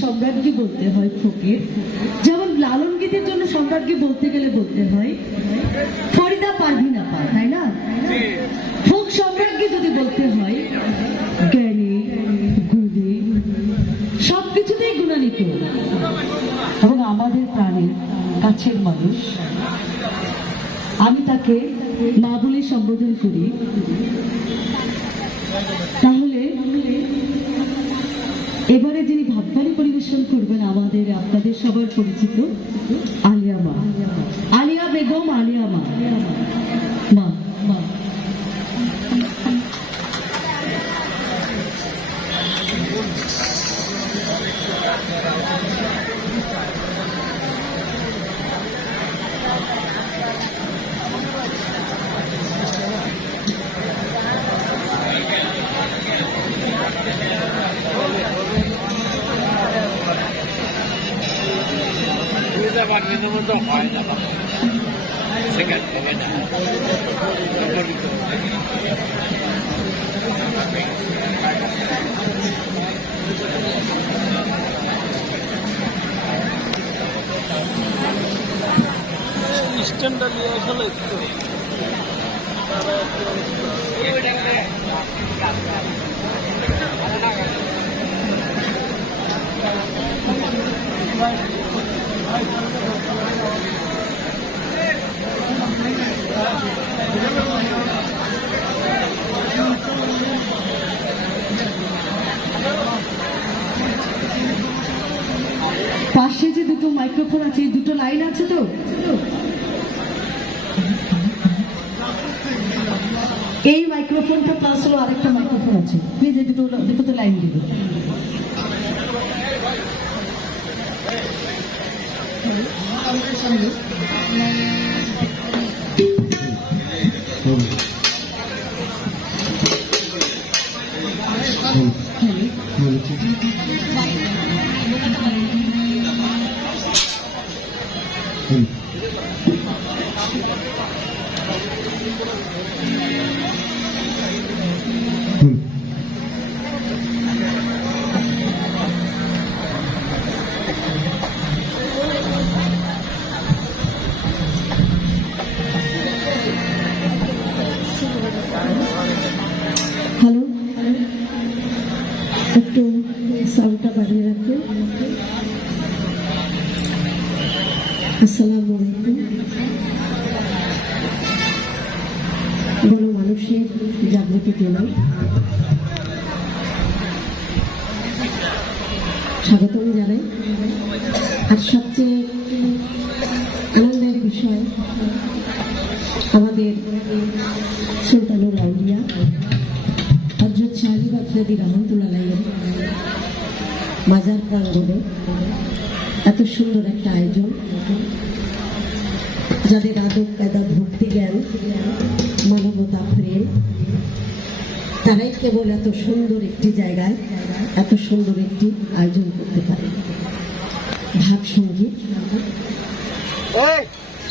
সম্রাজ্ঞী বলতে হয় ফকির। যেমন লালন গীতের জন্য সম্রাজ্ঞী বলতে গেলে বলতে হয়, ফরিদা পারভিনা পা, তাই না? ফোক সম্রাজ্ঞী যদি বলতে হয়, জ্ঞানী, গুণী সব কিছুতেই এবং আমাদের প্রাণের কাছের মানুষ, আমি তাকে মা বলে সম্বোধন করি। তাহলে, এবারে পরিবেশন করবেন আমাদের আপনাদের সবার পরিচিত আলিয়ামা আলিয়া বেগম আলিয়া পাশে যে দুটো মাইক্রোফোন আছে দুটো লাইন আছে তো? এই মাইক্রোফোনটা প্লাস হলো আরেকটা মাইক্রোফোন আছে। প্লিজ এই দুটো দুটোতে লাইন দিবে। হ্যালো একটু সাউন্ডটা বাড়িয়ে রাখবেন আসসালামু আলাইকুম। গণমানুষের জাগ্রত জেলায় স্বাগতম জানাই। আর সবচেয়ে আনন্দের বিষয় আমাদের সুলতানুর আউলিয়া হজরত শাহী বাগদাদি রহমতুল্লাহ প্রাঙ্গণে এত সুন্দর একটা আয়োজন। যাদের আদব কায়দা ভক্তি জ্ঞান মানবতা প্রেম তারাই কেবল এত সুন্দর একটি জায়গায় এত সুন্দর একটি আয়োজন করতে পারে। ভাব সংগীত।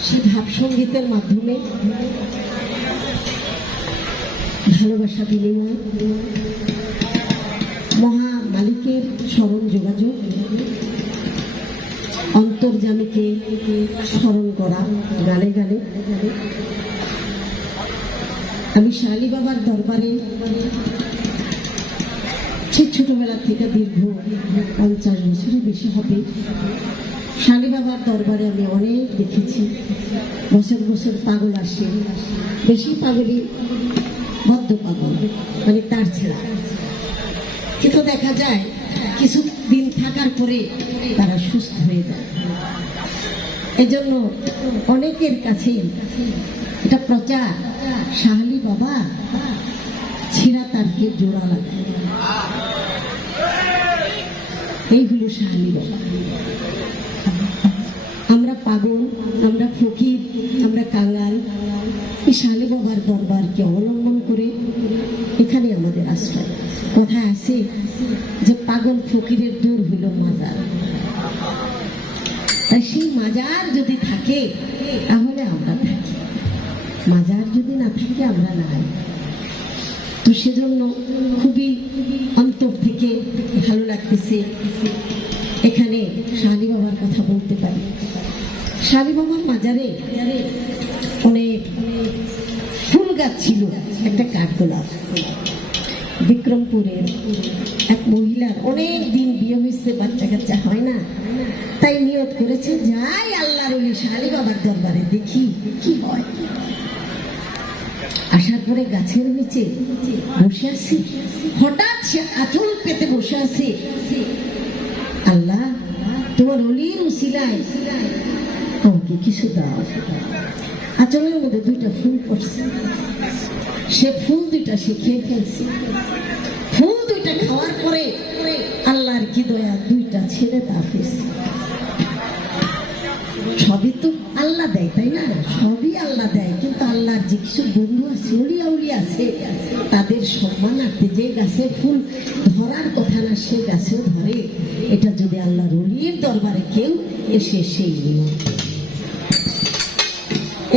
সেই ভাব সঙ্গীতের মাধ্যমে ভালোবাসা বিনিময়। মহা মালিকের স্মরণ যোগাযোগ অন্তর্জামীকে স্মরণ করা গানে গানে আমি শালি বাবার দরবারে সে ছোটবেলা থেকে দীর্ঘ পঞ্চাশ বছরের বেশি হবে। শালি বাবার দরবারে আমি অনেক দেখেছি। বছর বছর পাগল আসে। বেশি পাগলই বদ্ধ পাগল মানে তার ছেড়া কিন্তু দেখা যায়, কিছু দিন থাকার পরে তারা সুস্থ হয়ে যায়। এজন্য অনেকের কাছে এটা প্রচার, শাহালি বাবা ছিঁড়া তারকে জোড়া লাগায় এই হলো শাহালি বাবা। আমরা পাগল, আমরা ফকির, আমরা কাঙ্গাল এই শালি বাবার দরবারকে অবলম্বন করে এখানে আমাদের আশ্রয়। কথা আছে যে পাগল ফকিরের দূর হইল মাজার। তাই সেই মাজার যদি থাকে, তাহলে আমরা থাকি। মাজার যদি না থাকে, আমরা নাই। তো সেজন্য খুবই অন্তর থেকে ভালো লাগতেছে এখানে শাহানি বাবার কথা বলতে পারি। শালি বাবার মাজারে অনেক ফুল গাছ ছিল, একটা কাঠগোলাপ। বিক্রমপুরের এক মহিলার অনেক দিন বিয়ে হয়েছে, বাচ্চা কাচ্চা হয় না। তাই নিয়ত করেছে, যাই আল্লাহর ওই শালি বাবার দরবারে দেখি কি হয়। আসার পরে গাছের নিচে বসে আছি। হঠাৎ সে আঁচল পেতে বসে আছে। আল্লাহ, তোমার অলির উসিলায় আমাকে কিছু দাও। আচলের মধ্যে দুইটা ফুল পড়ছে। সে ফুল দুইটা সে খেয়ে ফেলছে। ফুল দুইটা খাওয়ার পরে আল্লাহর কি দয়া, দুইটা ছেলে তা সবই তো আল্লাহ দেয়, তাই না? সবই আল্লাহ দেয়, কিন্তু আল্লাহর যে কিছু বন্ধু আছে, উড়িয়া উড়িয়া আছে, তাদের সম্মানার্থে যে গাছে ফুল ধরার কথা না, সে গাছেও ধরে। এটা যদি আল্লাহ রলির দরবারে কেউ এসে সেই নিয়ম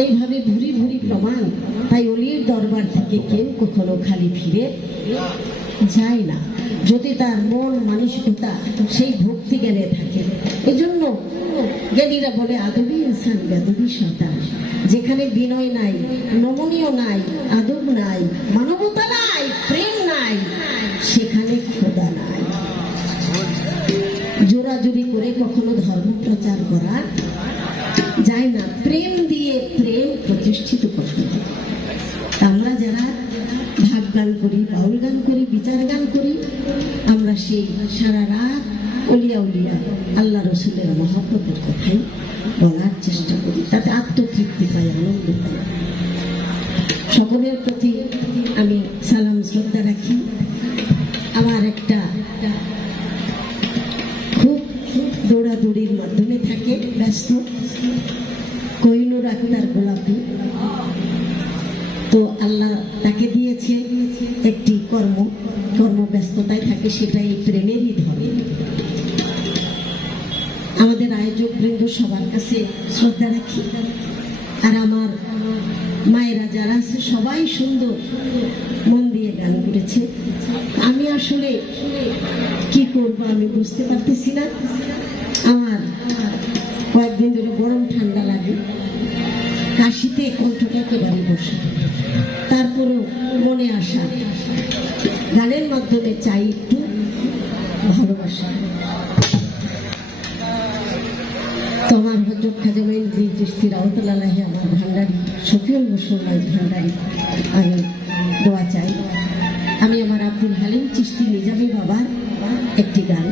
এইভাবে ভুরি ভুরি প্রমাণ। তাই অলির দরবার থেকে কেউ কখনো খালি ফিরে যায় না। যদি তার মন মানসিকতা সেই ভক্তি জ্ঞানে থাকে। এজন্য জ্ঞানীরা বলে, আদবি ইনসান, বেদবি শয়তান। যেখানে বিনয় নাই, নমনীয় নাই, আদব নাই, মানবতা নাই, প্রেম নাই, সেখানে খোদা নাই। জোরাজুরি করে কখনো ধর্ম প্রচার করা প্রতিষ্ঠিত হবে। আমরা যারা ভাগ গান করি, বাউল গান করি, বিচার গান করি, আমরা সেই সারা রাত অলিয়া উলিয়া আল্লাহ রসুলের মহাপ্রতের কথাই বলার চেষ্টা করি। তাতে আত্মতৃপ্তি পাই আনন্দ কর্মব্যস্ততায় থাকে সেটা এই প্রেমেরই ধরে আমাদের আয়োজক বৃন্দ সবার কাছে শ্রদ্ধা রাখি। আর আমার মায়েরা যারা আছে, সবাই সুন্দর মন দিয়ে গান করেছে। আমি আসলে কি করব আমি বুঝতে পারতেছি না। আমার কয়েকদিন ধরে গরম ঠান্ডা লাগে। কাশিতে কণ্ঠটা একেবারে বসে। তারপরেও মনে আসা। গানের মাধ্যমে চাই একটু ভালোবাসা। তোমার হজরত খাজামাইন জি চিস্তি রাউতলালাহে আমার ভান্ডারি শফিউল মুসলমান ভান্ডারি আমি দোয়া চাই। আমি আমার আব্দুল হালিম চিস্তি নিজামী বাবার একটি গান।